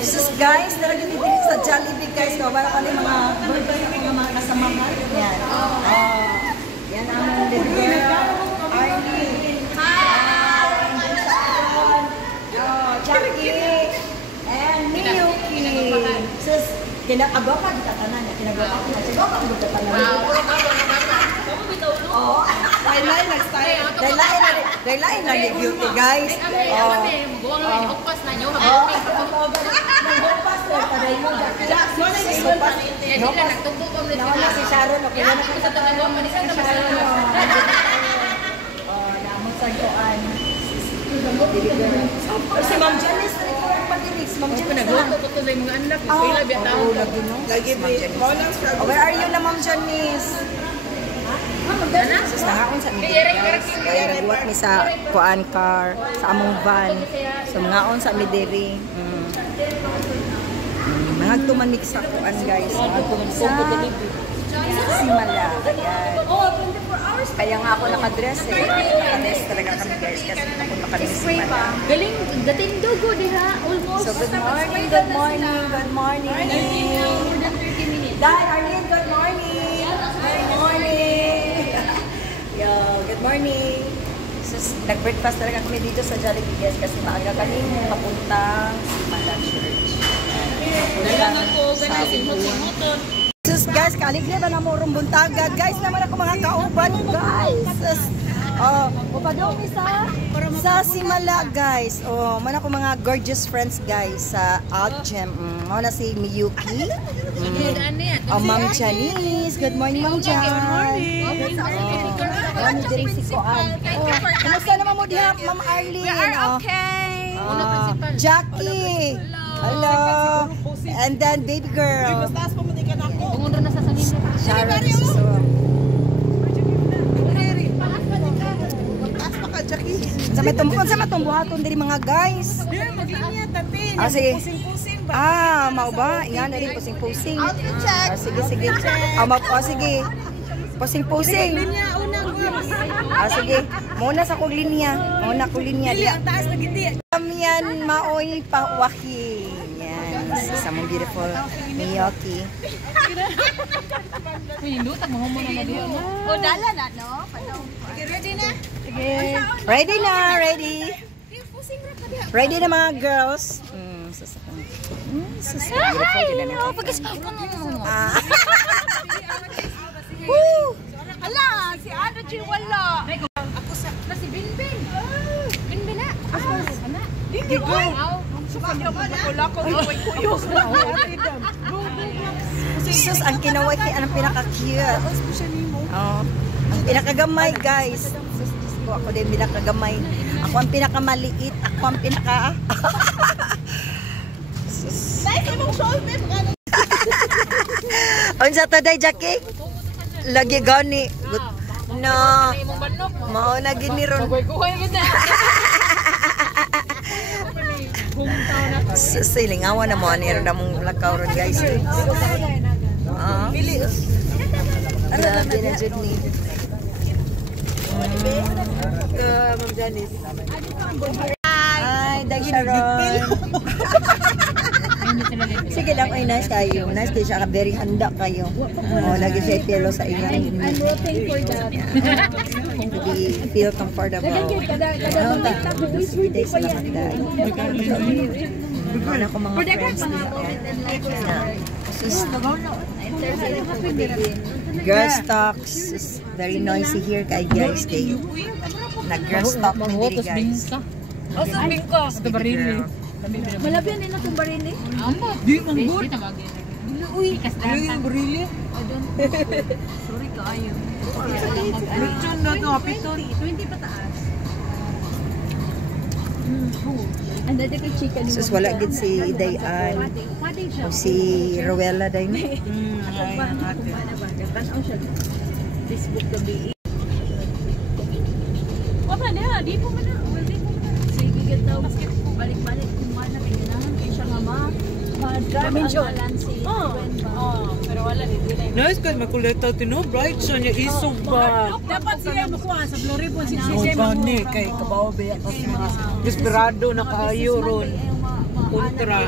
Sus guys, talaga dito sa Jollibee guys. Wala kami mga kasamahan. Yan. Yan ang delivery. Arlene. Hi! Jackie. And Miyuki. Sus, kinagawa ka kita tanan. Kinagawa ka kita tanan. Oh, lain style. Lain na ni beauty guys. Magbukas na nyo. Magbukas na taday mo. Nawala si Sharon. Okay na si Sharon. Oh, damot sa doan. Si Ma'am Janice na ito ang pag-inis. Ma'am Janice na. Mga anak. Where are you na Ma'am Janice? Sus nangaon sa mi guys. Kaya nagbuhat mi sa kuan car, sa among van. So mangaon sa mi diri. Mahagtuman mix sa kuan guys. Mahagtuman sa Simala. Ayan. Kaya nga ako nakadress eh. Nakadress talaga kami guys kasi ako nakadress sa Simala. Galing, dating dugo diha. Almost. So good morning. More than 30 minutes. Dad, Arlene, good morning. Yo, good morning. So, nag-breakfast talaga kami dito sa Jollibee guys kasi maaga kami papuntang Simala Church. Sus guys, kaligre ba na mo rumbuntaga? Guys, naman ako mga kauban guys. Sus, upadomi sa Simala guys. Oh, man ako mga gorgeous friends guys sa Outgem. Mao na si Miyuki. Ma'am Janice. Good morning, Ma'am Jan. Good morning. Ano diri si Koan? Kumusta naman mo diha, Ma'am Arlene? We are okay. Jackie. Hello. And then baby girl. Bungon na sa sanin. Sharon. Sa matumbuhaton diri mga guys. Sige. Mau ba? Ingan na rin pusing-pusing. Sige. Sige. Pusing-pusing. Sige. Muna sa kong linya. Yan, maoy pawaki. Yan. Sa mong beautiful Miyuki. O, dala na, no? Ready na? Ready na mga girls. Hala, si Ano G wala. Ako sa si Binbin. Binbin na. Dito go. Sus, ang kinawaki, ang pinaka-cute. Ang pinakagamay guys. Ako din pinakagamay. Ako ang pinakamaliit. Ako ang pinaka... Unsa to day Jackie? Lagi gani. No. Mao na gini ron. Silingawan na mo ani ron mong lakaw ron guys. Pili. Ano na ni? Ma'am Janice. Hi, Dag Sharon. Sige lang, ay nice kayo. Nice kayo siya, very handa kayo. Lagi siya pilo sa inyo. I'm rooting for that. Hindi feel comfortable. Day sa lahat dahil. Ano ko mga friends nila. Girls talks is very noisy here kay guys. Nag-girls talk na diri guys. Sabi ko. Sa barili. Malabyan na itong barili? Di, manggod. Uy, yung barili? Sorry ka, ayaw. Lechon na ito, kapiton. 20 pataas. Ang dati kay chicken. Sus, wala gid si Dayan. O si Rowella day na. Facebook gabi. Wala na, di po man na. Sige, gitaw. Balik-balik kung mana kailangan kay siya nga pero wala dito na. Nice guys, makuleta tino bright siya niya isog ba. Dapat siya makuha sa Blue Ribbon si Gani kay kabaw ba ako desperado na kaayo ron kontra.